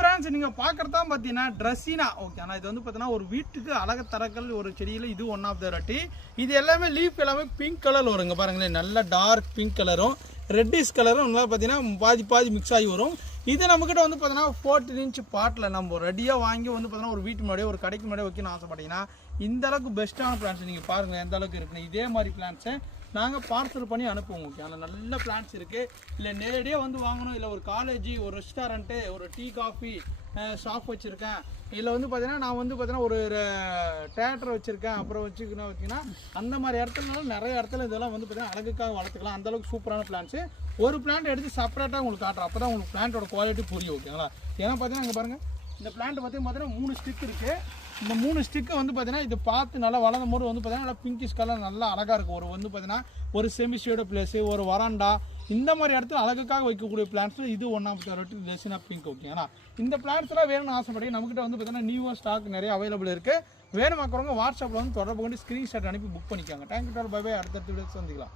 France நீங்க பாக்குறதா பாத்தீங்கன்னா ட்ரெஸ்ஸினா ஓகே. ஆனா இது வந்து பாத்தீங்கன்னா ஒரு வீட்டுக்கு அழகு தரக்கல் ஒரு செடியில இது ஒன் ஆஃப் த வெரைட்டி. இது எல்லாமே லீஃப் எல்லாமே பிங்க் கலர் வருங்க பாருங்களேன். நல்ல டார்க் பிங்க் கலரும் ரெட்டிஷ் கலரும் நல்லா பார்த்தீங்கன்னா பாதி பாதி மிக்ஸ் ஆகி வரும். இது நம்மக்கிட்ட வந்து பார்த்தீங்கன்னா 14 இன்ச் பாட்டில் நம்ம ரெடியாக வாங்கி வந்து பார்த்தீங்கன்னா ஒரு வீட்டு முன்னாடியே ஒரு கடைக்கு முன்னாடியே வைக்கணும்னு ஆசைப்பட்டீங்கன்னா இந்த அளவுக்கு பெஸ்ட்டான பிளான்ஸ் நீங்கள் பாருங்கள் எந்த அளவுக்கு இருக்குன்னு. இதே மாதிரி பிளான்ஸை நாங்கள் பார்சல் பண்ணி அனுப்புவோம். ஓகே, ஆனால் நல்ல பிளான்ஸ் இருக்குது. இல்லை நேரடியாக வந்து வாங்கணும், இல்லை ஒரு காலேஜ் ஒரு ரெஸ்டாரண்ட்டு ஒரு டீ காஃபி ஷாப் வச்சுருக்கேன், இதில் வந்து பார்த்தீங்கன்னா நான் வந்து பார்த்தீங்கன்னா ஒரு தேட்டர் வச்சுருக்கேன், அப்புறம் வச்சுக்கினா அந்த மாதிரி இடத்துலனாலும் நிறைய இடத்துல இதெல்லாம் வந்து பார்த்தீங்கன்னா அழகுக்காக வளர்த்துக்கலாம். அந்தளவுக்கு சூப்பரான பிளான்ஸு. ஒரு பிளான்ட் எடுத்து செப்பரேட்டாக உங்களுக்கு காட்டுறேன், அப்போ தான் உங்களுக்கு பிளான்ட்டோட குவாலிட்டி புரியும். ஓகேங்களா? ஏன்னா பார்த்தீங்கன்னா இங்கே பாருங்கள், இந்த பிளான்ட் பார்த்தீங்கன்னா 3 ஸ்டிக் இருக்குது. இந்த 3 ஸ்டிக்கு வந்து பார்த்தீங்கன்னா இது பார்த்து நல்லா வளரும் போது வந்து பார்த்தீங்கன்னா நல்லா பிங்கிஷ் கலர் நல்லா அழகாக இருக்கும். ஒரு வந்து பார்த்தீங்கன்னா ஒரு செமிஷேடோ பிளேஸு ஒரு வராண்டா இந்த மாதிரி இடத்துல அழகுக்காக வைக்கக்கூடிய பிளான்ஸில் இது ஒன் ஆஃப் த வெரைட்டி லெசினா பிங்க். ஓகேங்களா? இந்த பிளான்ஸ்லாம் வேணும்னு ஆசைப்படி நம்மகிட்ட வந்து பார்த்தீங்கன்னா நியூவாக ஸ்டாக் நிறைய அவைலபிள் இருக்குது. வேணுமாக்கிறவங்க வாட்ஸ்அப்பில் வந்து தொடர்பு கொண்டு ஸ்க்ரீன்ஷாட் அனுப்பி புக் பண்ணிக்காங்க. தேங்க்யூ டால், பை பை. அடுத்த வீடியோ சந்திக்கலாம்.